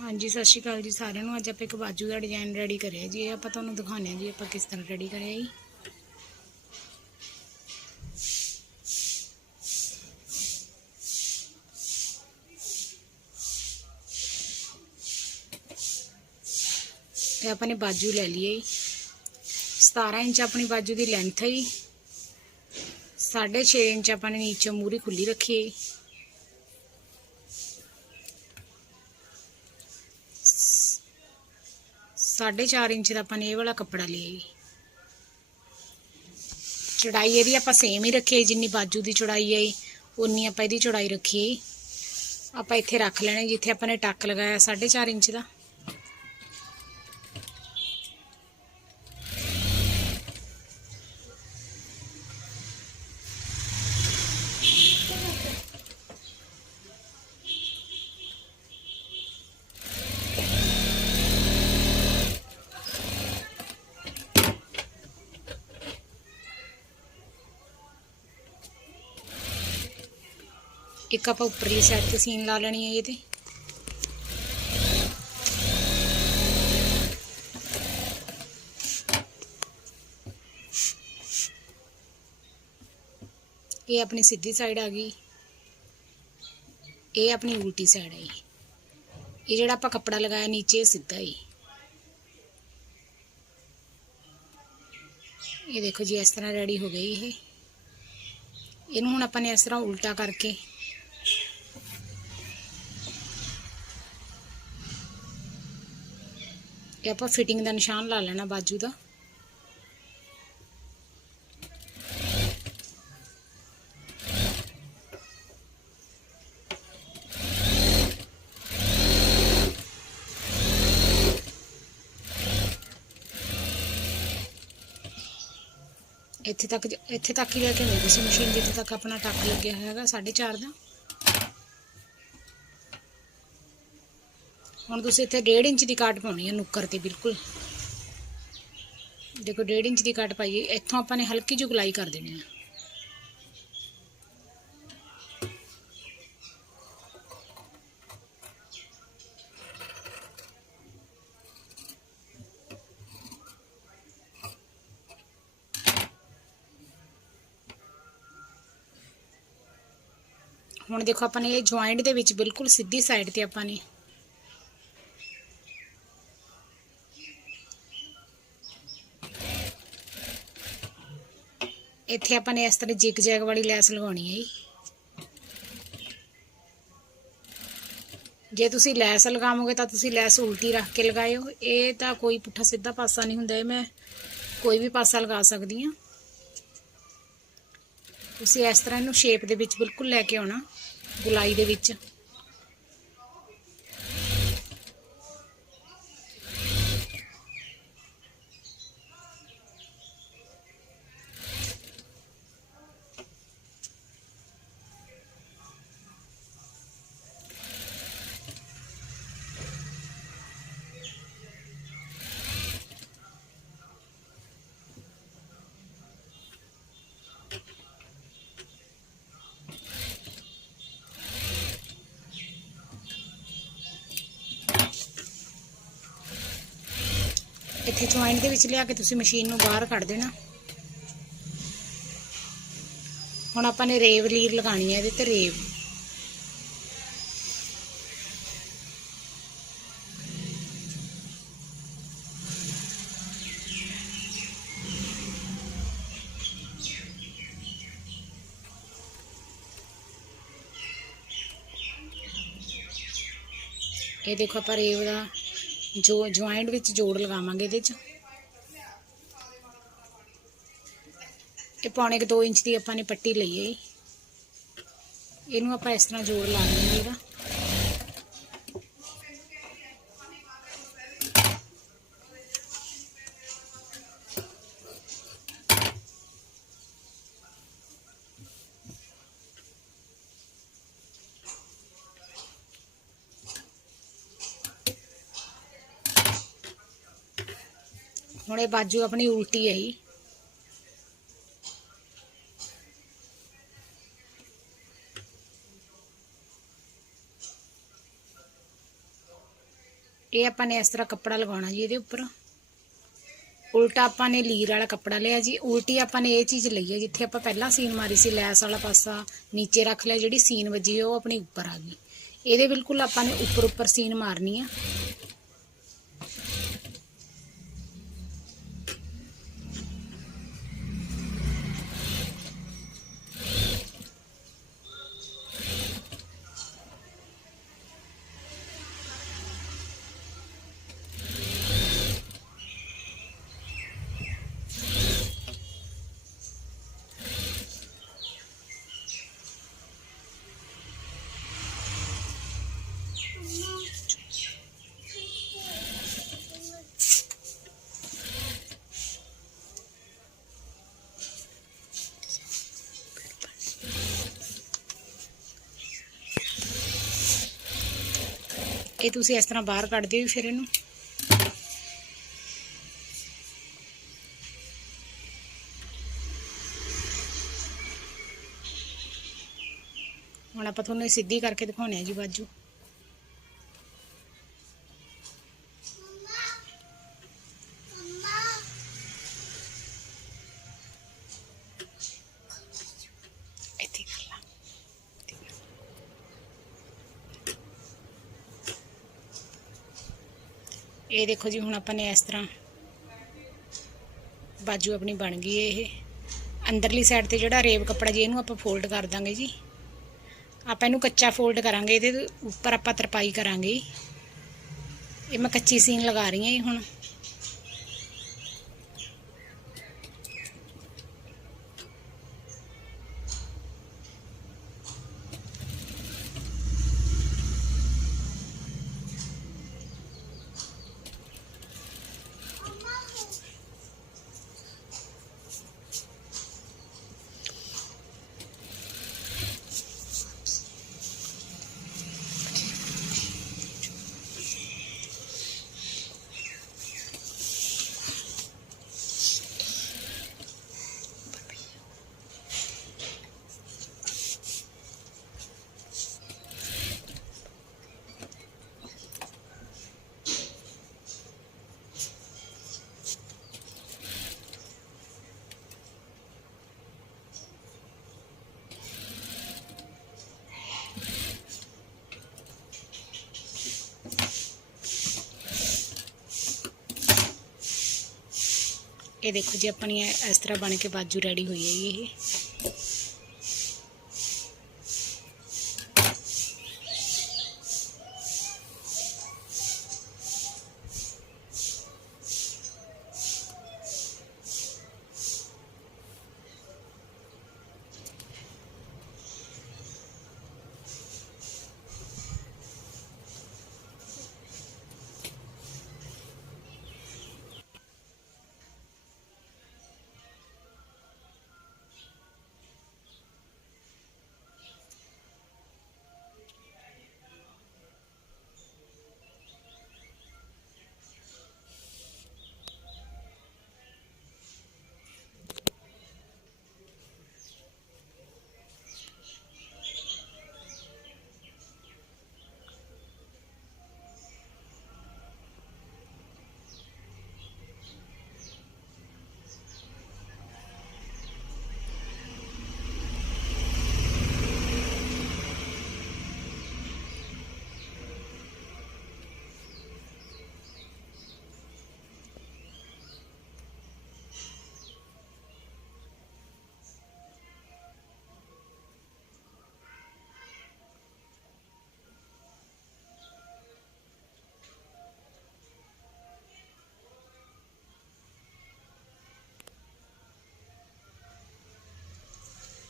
ਹਾਂਜੀ ਸਤਿ ਸ਼੍ਰੀ ਅਕਾਲ ਜੀ ਸਾਰਿਆਂ ਨੂੰ ਅੱਜ ਆਪਾਂ ਇੱਕ ਬਾਜੂ ਦਾ ਡਿਜ਼ਾਈਨ ਰੈਡੀ ਕਰਿਆ ਜੀ ਇਹ ਆਪਾਂ ਤੁਹਾਨੂੰ ਦਿਖਾਉਂਦੇ ਹਾਂ ਜੀ ਆਪਾਂ ਕਿਸ ਤਰ੍ਹਾਂ ਰੈਡੀ ਕਰਿਆ ਜੀ ਤੇ ਆਪਾਂ ਨੇ ਬਾਜੂ ਲੈ ਲਈ ਹੈ ਜੀ 17 ਇੰਚ ਆਪਣੀ ਬਾਜੂ ਦੀ ਲੈਂਥ ਹੈ ਜੀ 6.5 ਇੰਚ ਆਪਾਂ ਨੇ ਨੀਚੇ ਮੂਰੀ ਖੁੱਲੀ ਰੱਖੀ ਹੈ ਜੀ ਸਾਢੇ ਚਾਰ ਇੰਚ ਦਾ ਆਪਾਂ ਨੇ ਇਹ ਵਾਲਾ ਕੱਪੜਾ ਲਿਆ ਜੀ। ਚੜਾਈ ਇਹਦੀ ਆਪਾਂ ਸੇਮ ਹੀ ਰੱਖੀ ਜਿੰਨੀ ਬਾਜੂ ਦੀ ਚੜਾਈ ਹੈ ਉਨੀ ਆਪਾਂ ਇਹਦੀ ਚੜਾਈ ਰੱਖੀ ਹੈ। ਆਪਾਂ ਇੱਥੇ ਰੱਖ ਲੈਣਾ ਜਿੱਥੇ ਆਪਾਂ ਨੇ ਟੱਕ ਲਗਾਇਆ ਸਾਢੇ ਚਾਰ ਇੰਚ ਦਾ। ਇੱਕ ਆਪਾਂ ਉੱਪਰਲੀ ਸਾਈਡ ਤੇ ਸੀਨ ਲਾ ਲੈਣੀ ਹੈ ਇਹਦੇ ਇਹ ਆਪਣੀ ਸਿੱਧੀ ਸਾਈਡ ਆ ਗਈ ਇਹ ਆਪਣੀ ਉਲਟੀ ਸਾਈਡ ਹੈ ਇਹ ਜਿਹੜਾ ਆਪਾਂ ਕੱਪੜਾ ਲਗਾਇਆ ਨੀਚੇ ਇਹ ਸਿੱਧਾ ਹੀ ਇਹ ਦੇਖੋ ਜੀ ਇਸ ਤਰ੍ਹਾਂ ਰੈਡੀ ਹੋ ਗਈ ਇਹ ਇਹਨੂੰ ਹੁਣ ਆਪਾਂ ਨੇ ਇਸ ਤਰ੍ਹਾਂ ਉਲਟਾ ਕਰਕੇ ਇਹ ਆਪਾਂ ਫਿਟਿੰਗ ਦਾ ਨਿਸ਼ਾਨ ਲਾ ਲੈਣਾ ਬਾਜੂ ਦਾ। ਇੱਥੇ ਤੱਕ ਇੱਥੇ ਤੱਕ ਹੀ ਲੈ ਕੇ ਆਉਂਦੇ ਤੁਸੀਂ ਮਸ਼ੀਨ, ਜਿੱਥੇ ਤੱਕ ਆਪਣਾ ਟੱਕ ਲੱਗਿਆ ਹੋਇਆ ਹੈਗਾ 4.5 ਦਾ। ਹੁਣ ਤੁਸੀਂ ਇੱਥੇ 1.5 ਇੰਚ ਦੀ ਕਾਟ ਪਾਉਣੀ ਹੈ ਨੁੱਕਰ ਤੇ ਬਿਲਕੁਲ ਦੇਖੋ 1.5 ਇੰਚ ਦੀ ਕਾਟ ਪਾਈਏ ਇੱਥੋਂ ਆਪਾਂ ਨੇ ਹਲਕੀ ਜਿਹੀ ਗੁਲਾਈ ਕਰ ਦੇਣੀ ਹੈ ਹੁਣ ਦੇਖੋ ਆਪਾਂ ਨੇ ਇਹ ਜੁਆਇੰਟ ਦੇ ਵਿੱਚ ਬਿਲਕੁਲ ਸਿੱਧੀ ਸਾਈਡ ਤੇ ਆਪਾਂ ਨੇ ਇੱਥੇ ਆਪਾਂ ਨੇ ਇਸ ਤਰ੍ਹਾਂ ਜਿਗ ਜੈਗ ਵਾਲੀ ਲੈਸ ਲਗਾਉਣੀ ਹੈ ਜੀ। ਜੇ ਤੁਸੀਂ ਲੈਸ ਲਗਾਵੋਗੇ ਤਾਂ ਤੁਸੀਂ ਲੈਸ ਉਲਟੀ ਰੱਖ ਕੇ ਲਗਾਇਓ। ਇਹ ਤਾਂ ਕੋਈ ਪੁੱਠਾ ਸਿੱਧਾ ਪਾਸਾ ਨਹੀਂ ਹੁੰਦਾ, ਇਹ ਮੈਂ ਕੋਈ ਵੀ ਪਾਸਾ ਲਗਾ ਸਕਦੀ ਹਾਂ। ਤੁਸੀਂ ਇਸ ਤਰ੍ਹਾਂ ਇਹਨੂੰ ਸ਼ੇਪ ਦੇ ਵਿੱਚ ਬਿਲਕੁਲ ਲੈ ਕੇ ਆਉਣਾ, ਗੁਲਾਈ ਦੇ ਵਿੱਚ। ਇੱਥੇ ਜੁਆਇੰਟ ਦੇ ਵਿੱਚ ਲਿਆ ਕੇ ਤੁਸੀਂ ਮਸ਼ੀਨ ਨੂੰ ਬਾਹਰ ਕੱਢ ਦੇਣਾ। ਹੁਣ ਆਪਾਂ ਨੇ ਰੇਵ ਲੀਰ ਲਗਾਣੀ ਹੈ ਇਹਦੇ ਤੇ ਰੇਵ। ਇਹ ਦੇਖੋ ਆਪਾਂ ਰੇਵ ਦਾ ਜੋ ਜੁਆਇੰਟ ਵਿੱਚ ਜੋੜ ਲਗਾਵਾਂਗੇ ਇਹਦੇ 'ਚ ਇਹ ਪੌਣੇ ਕੁ 2 ਇੰਚ ਦੀ ਆਪਾਂ ਨੇ ਪੱਟੀ ਲਈ ਹੈ ਜੀ। ਇਹਨੂੰ ਆਪਾਂ ਇਸ ਤਰ੍ਹਾਂ ਜੋੜ ਲਾ ਲੈਂਗੇ ਇਹਦਾ ਹੁਣ ਇਹ ਬਾਜੂ ਆਪਣੀ ਉਲਟੀ ਹੈ ਜੀ ਇਹ ਆਪਾਂ ਨੇ ਇਸ ਤਰ੍ਹਾਂ ਕੱਪੜਾ ਲਗਾਉਣਾ ਜੀ ਇਹਦੇ ਉੱਪਰ ਉਲਟਾ ਆਪਾਂ ਨੇ ਲੀਰ ਵਾਲਾ ਕੱਪੜਾ ਲਿਆ ਜੀ ਉਲਟੀ ਆਪਾਂ ਨੇ ਇਹ ਚੀਜ਼ ਲਈ ਹੈ ਜਿੱਥੇ ਆਪਾਂ ਪਹਿਲਾਂ ਸੀਨ ਮਾਰੀ ਸੀ ਲੈਸ ਵਾਲਾ ਪਾਸਾ ਨੀਚੇ ਰੱਖ ਲਿਆ ਜਿਹੜੀ ਸੀਨ ਵੱਜੀ ਹੈ ਉਹ ਆਪਣੀ ਉੱਪਰ ਆ ਗਈ ਇਹਦੇ ਬਿਲਕੁਲ ਆਪਾਂ ਨੇ ਉੱਪਰ ਉੱਪਰ ਸੀਨ ਮਾਰਨੀ ਆ ਇਹ ਤੁਸੀਂ ਇਸ ਤਰ੍ਹਾਂ ਬਾਹਰ ਕੱਢ ਦਿਓ ਫਿਰ ਇਹਨੂੰ। ਹੁਣ ਆਪਾਂ ਤੁਹਾਨੂੰ ਇਹ ਸਿੱਧੀ ਕਰਕੇ ਦਿਖਾਉਣੇ ਆ ਜੀ ਬਾਜੂ। ਇਹ ਦੇਖੋ ਜੀ, ਹੁਣ ਆਪਾਂ ਨੇ ਇਸ ਤਰ੍ਹਾਂ ਬਾਜੂ ਆਪਣੀ ਬਣ ਗਈ ਇਹ। ਅੰਦਰਲੀ ਸਾਈਡ ਤੇ ਜਿਹੜਾ ਰੇਬ ਕੱਪੜਾ ਜੀ, ਇਹਨੂੰ ਆਪਾਂ ਫੋਲਡ ਕਰ ਦਾਂਗੇ ਜੀ। ਆਪਾਂ ਇਹਨੂੰ ਕੱਚਾ ਫੋਲਡ ਕਰਾਂਗੇ, ਇਹਦੇ ਉੱਪਰ ਆਪਾਂ ਤਰਪਾਈ ਕਰਾਂਗੇ। ਇਹ ਮੈਂ ਕੱਚੀ ਸੀਨ ਲਗਾ ਰਹੀ ਹਾਂ ਜੀ ਹੁਣ। ਇਹ ਦੇਖੋ ਜੀ ਆਪਣੀ ਇਸ ਤਰ੍ਹਾਂ ਬਣ ਕੇ ਬਾਜੂ ਰੈਡੀ ਹੋਈ ਹੈ ਜੀ ਇਹ।